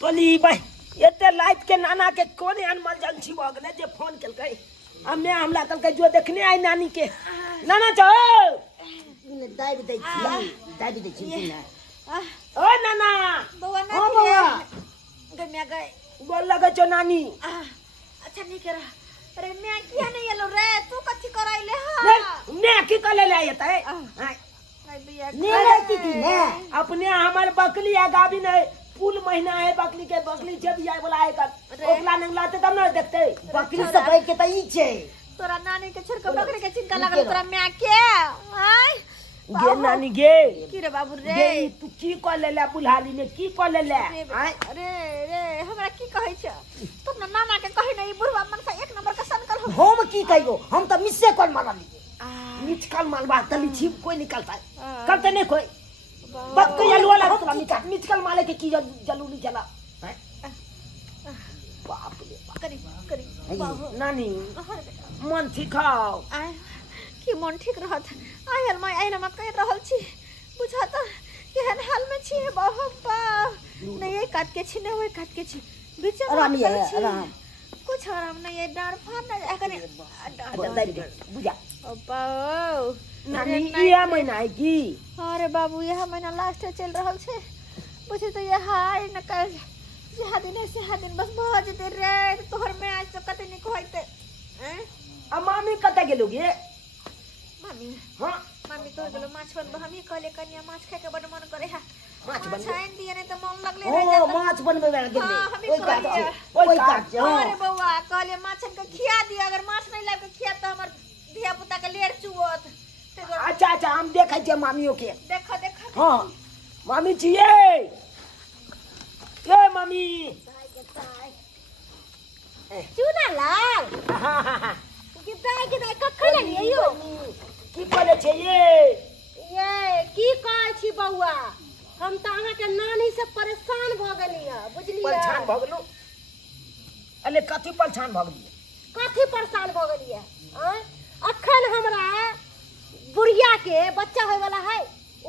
बोली भाई एते लाइट के नाना के कोने इमरजेंसी भ गेले जे फोन केलकै हमे हमला कलकै जो देखने आई नानी के नाना चो दाई दे छी ना ओ नाना बउआ ना ओ बउआ गम्या गए बोल लगे चो नानी अच्छा नहीं करा अरे मैं किया नहीं येलो रे तू कच्ची कराइले हां मैं की कले ले आते नहीं की ने अपने हमार बकली है गाभी नहीं फूल महीना है बकली के बकली छे बिया बोला है कर ओकला नहीं लाते तब ना देखते बकरी सब कह के तई छे तोरा नानी के छिड़क बकरी के चिंता लागल तोरा मैं के हां गे नानी गे की रे बाबू रे गे तू की क लेले बुल्हाली में की क लेले अरे रे हमरा की कहै छ तुम ना नाना के कहि नहीं बुढ़वा मन से एक नंबर का सनकल हो हम की कहियो हम तो मिसे कौन मारली निचकल मालवा तली छिप कोई निकलता करते नहीं कोई बक के यलवा लगा तो निचकल माले के की जलूली चला बाप रे करी करी नानी मन ठीक खाओ की मन ठीक रहत आयल मैं आइना में कह रहल छी बुझाता केहन हाल में छी बाबा नहीं काट के छी नहीं काट के छी बीच में आराम है आराम कुछ आराम नहीं है डार फाड़ ना करे बुझा अब्बा नानी ये महीना है की अरे बाबू यह महीना लास्ट चल रहल छे बुझे तो ये हाय न कर से दिन बस बहुत जते रे तोहर में आज तो कते नहीं कहते हैं आ मामी कते गेलो गे मामी हां मामी तो गेलो माछ बन हमी कहले कन्या माछ खाए के बड़ मन करे है माछ बन छाइन दिए नहीं तो मन लगले रह जाता माछ बनबे गेले ओई काट अरे बउआ कहले माछन के खिया दिए अगर माछ नहीं लाग के खिया तो हमर धिया पुता के लेर चुवत अच्छा अच्छा हम देखै छे मामियों के देखो हां मामी छिए ए मामी चूना लाल किदाई कखन नहीं यो की बोले छे ये की कहै छी बउआ हम त अहाँ के नानी से परेशान भ गेलिए बुझलिए परेशान भ गेलु अले कथि परेशान भ गेलिए कथि परेशान भ गेलिए अखन हमरा बुढ़िया के बच्चा होय वाला है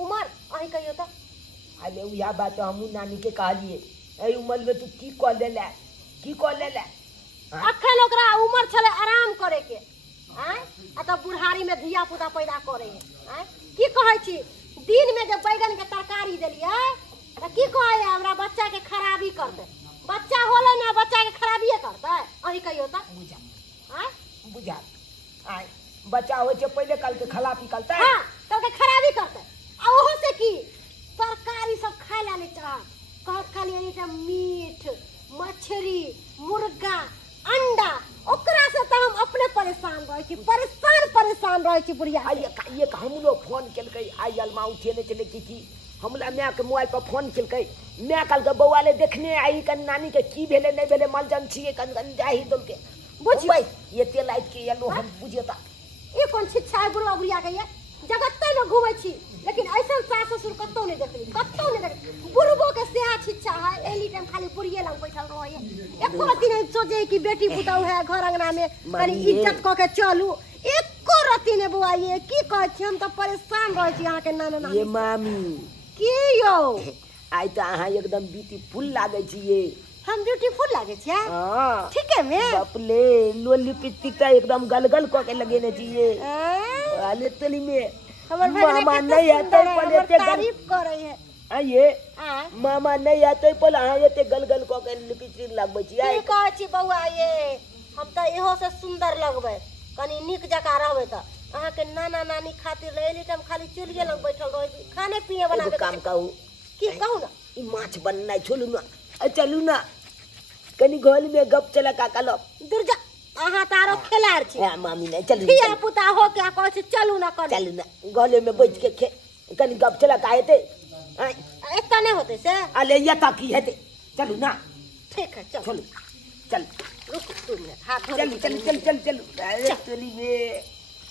उमर अही कहियो त अले उया बात हमू नानी के कहलिए ए उमर में तू की क लेले अखन ओकरा उमर छले आराम करे के आ त बुढ़ारी में धिया पुता पैदा करे है की कहै छी दिन में जब बैगन के तरकारी देलिए त की कहै हमरा बच्चा के खराबी करते बच्चा होले ना बच्चा के खराबीए करते अही कहियो त बुझा आय बच्चा होय छे पहले कल के खलापी करते हां तो के खराबी करते आ ओहो से की तरकारी सब खाय ला नहीं चाह कहत खाली एटा मीट मछली मुर्गा अंडा ओकरा से त हम अपने परेशान रह छी परेशान रह छी बुढ़िया ये हम लोग फोन केलकै आई अलमा उठे नहीं चले की हमला मैं के मोबाइल पर फोन केलकै मैं कल के बौआ ले देखने आई कन नानी के की भेले नहीं भेले इमरजेंसी के कन जाही दल के बुझबै ये ते लाइट के येलो हम बुझेता ये कौन शिक्षा है बुढ़वा बुढ़िया के ये जगत्ते में घूमे छी लेकिन ऐसा सास ससुर कत्तो नहीं देखली बुढ़बो के सेहा शिक्षा है एनी टाइम खाली बुढ़िए लंग बैठल रहे एको रति नहीं सोचे कि बेटी पुतौ है घर अंगना में कनी इज्जत क के चलू एको रति ने बुआ ये की कहै छी हम त परेशान रह छी अहाँ के नाना ये मामी की यो आई त अहाँ एकदम ब्यूटीफुल लागे छी ये हम ब्यूटीफुल लागे छी हां ठीक है मैं बाप ले लोली पिस्टिक एकदम गलगल क के लगेने छी ये आले तली में हमर मामा नहीं आते पले ते तारीफ करे है आये मामा नहीं आते पले अहाँ एते गलगल क के लिपस्टिक लगबै छी की कहै छी बउआ ये हम त इहो से सुंदर लगबै कनी निक जका रहबै त अहाँ के नाना नानी खातिर एनी टाइम खाली चुलिए लग बैठल रहै छी खाने पीने बना के काम कहू की कहू ना ई माछ बननाइ छोड़ू ना चलू ना कनी घर में गप चला का कलब दुर्जा अहाँ तारो खेलार छी ए मामी नहीं चलू धिया पुता हो के कहै छी चलू ना कर चलू ना गले में बैठ के कनी गप चला का हेते एता नहीं होते से अले ये ता की हेते चलू ना ठीक है चल चल रुक 2 मिनट हाथ धो चल अरे चली में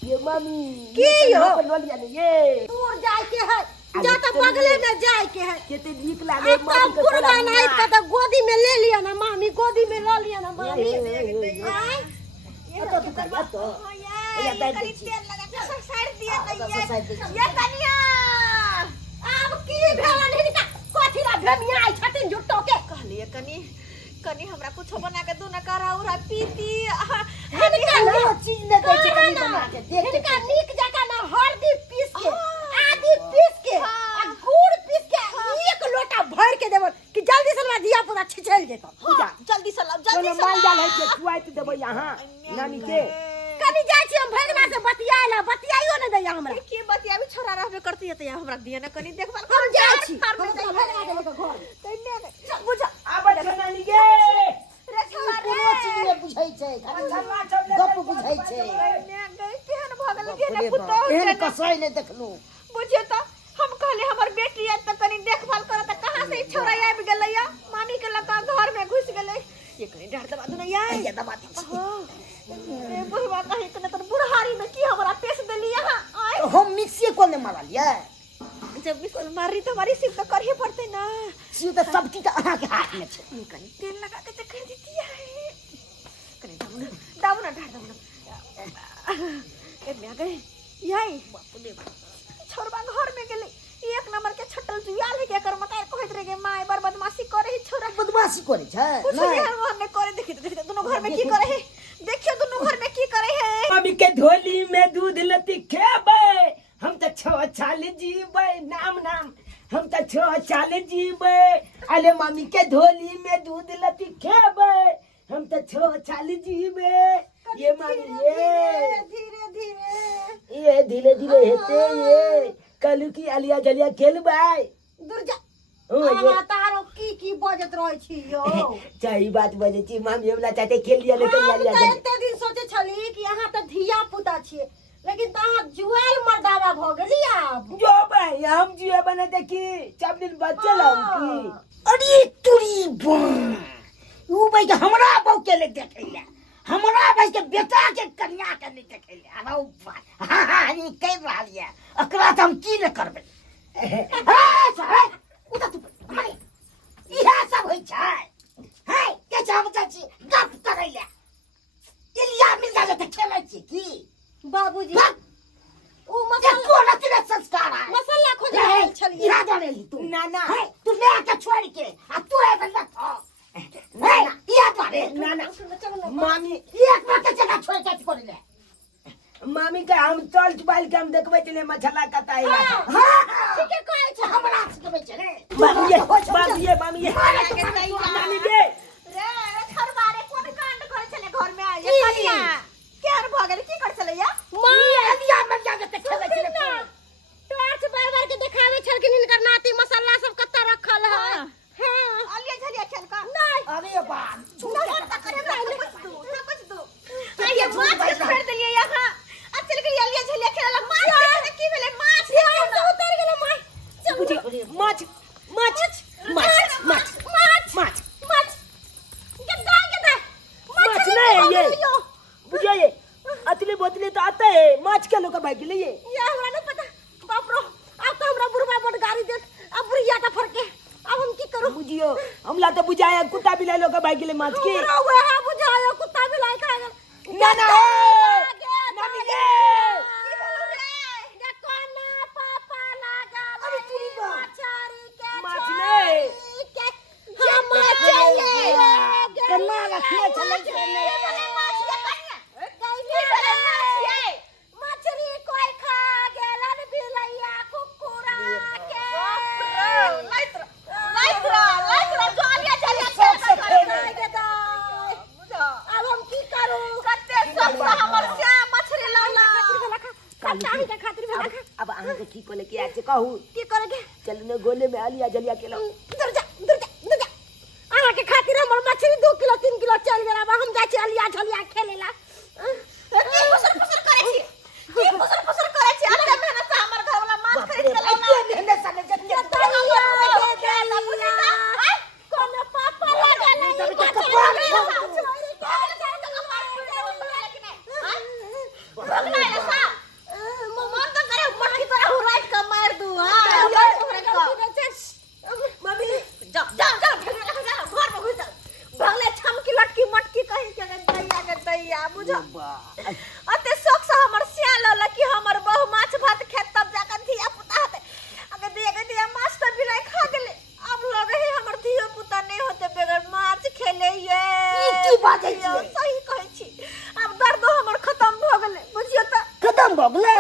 ये मामी की यो बनवलिया ने ये दूर जाए के है जा त बगले में जाए के है केते नीक लागे मामी के पुरना नहीं त गोदी में ले लिया ना मामी गोदी में ले लिया ना मामी आई ये तो तू कर तो ये करी तेल लगा के साइड दिया ये कनिया अब की भेला नहीं का कोठीरा अपना मियां आई छथिन जुट्टो के कहलिए कनी कनी हमरा कुछ बना के दू न करा उरा पीती इनका लो चीज न दे के कनी बना के देख के इनका नीक जका ना हल्दी पीस के आदि पीस के आ गुड़ पीस के एक लोटा भर के देबो कि जल्दी से हमरा दिया पूरा छिछल जेतो पूजा जल्दी से लाओ जल्दी कोनो से माल जाल है के खुआई तो देबो यहां नानी के कनी जाय छी हम भगना से बतियाला बतियाइयो न दैया हमरा के बतिया भी छोरा रहबे करती है त हमरा दिया न कनी देखभाल हम जाय छी घर भगना के घर तन्ने बुझा आबे नानी के रे छोरा कोनो चीज ने बुझै छै गप बुझै छै ने गई केहन भगल के ने पुतो एहन कसै ने देखलू बुझे त हम कहले हमर बेटी है त कनी देखभाल कर त कहां से छोरा आबि गेलैया मामी के लका घर में घुस गेलै ये कनी डर दबा दू न यार ये दबा दी ए बुढ़वा कहीं त न बुढ़हारी में की हमरा पेश देली यहां आय तो हम मिक्सी को ने मारल ये जब भी कोई मारी तो हमारी सिर तो करही पड़ते ना सी तो सब चीज अहाँ के हाथ में छै कहीं तेल लगा के तो कर देती है कहीं दाऊ ना ढार दाऊ ना ए मैं गए यही बाप रे छोरबा घर में गेले एक नंबर के छटल जुयाल है के कर मकाई कहत रहे के माय बर बदमाशी करे है छोरा बदमाशी करे छै कुछ नहीं घर में करे देखिए दोनों घर में की करे है देखियो दोनों घर में की करे है मम्मी के झोली में दूध लती खेबे हम तो छो छाल जीबे नाम नाम हम तो छो छाल जीबे अले मम्मी के झोली में दूध लती खेबे हम तो छो छाल जीबे ये मम्मी ये धीरे धीरे ये धीरे धीरे हेते ये कलू की अलिया जलिया खेलबै दूर जा ओ ये तारो की बजत रहै छी यो सही बात बजे छी मम्मी हमरा चाहते खेल लिया लेकिन हम अलिया त जलिया एते दिन सोचे छली कि अहाँ त धिया पुता छियै लेकिन तहाँ जुएल मर्दावा भ गेली आब जो भाई हम जिया बने देखी सब दिन बच्चे लाऊं की अरे तुरी बा ऊ भाई के हमरा बहु के ले देखैया हमरा भाई के बेटा के कन्या के नहीं देखैया अरे बा हां ई कह रहल या एकरा त हम की न करबै हां साहब उता तू मारे इहा सब होई छै हाय के जाम चाची गप करैला इलिया मिल जाए त खेलै छी की बाबूजी गप ओ ये मसाला कौन तेरा संस्कार है मसाला खोज रहल छलियै इरादा नहीं तू ना ना तू ले के छोड़ के आ तू है बंदा था नहीं या तो ना ना मामी एक बार के जगह छोड़ के छोड़ ले मामी का हम चल चुबाइल के हम देखबै चले मछला कताई ला हां ठीके कहै छ हमरा सिखबै चले मामी ये नानी दे रे छोरबा रे कोन कांड करे चले घर में आ ये कनिया केहन भगल की कर चले या मां अलिया मर जा के खेले चले टॉर्च बार के देखावे छलखिन इनकर नाती मसाला सब कत्ता रखल है हां अलिया झलिया खेल का नहीं अरे बाप नहीं त करे कुछ दो ये माछ छोड़ दिए यहां चल गई अलिया झलिया खेला माछ की भेले माछ उतर गेले माय माछ माछ माछ माछ माछ माछ मत गदा गदा माछ नहीं ये बुझिए ये अतले बोतले तो आता है माछ के लोग भाई के लिए ये हमरा नहीं पता बाप रो अब तो हमरा बुढ़वा बड़ गाड़ी देख अब बुढ़िया का फरके अब हम की करूं बुझियो हमला तो बुझाया कुत्ता बिलाई लोग भाई के लिए माछ के हमरा हुआ है बुझाया कुत्ता भी लाई खाएगा ना ना नानी के देखो ना पापा लगा अरे तुरी बा मछरी के माछ नहीं हम चाहिए कन्ना रखने चले मछली कोई खा गेलन बिलैया कुकुरा के अब हम की करूं अब अहाँ के की कोले के आज कहू की करेगे चल ने गोले में अलिया जलिया के लो दूर जा दूर जा दूर जा अहाँ के खातिर हमर मछली 2 किलो 3 किलो चल गेला अब हम जा छी अलिया झलिया खेलेला की फसर फसर करे छी अते मेहनत से हमर घर वाला माछ खरीद के लाना ने साले जतिया कोनो पापा लगा नहीं अते शौक से हमर सियाल ल कि हमर बहु माछ भात खेत तब जाकर धिया पुता हते अगे दिया माछ त बिलाई खा गेले अब लगे बाजै छी सही कहै छी अब दर्द हमर खत्म भ गेलै बुझियो त खत्म भ गेलै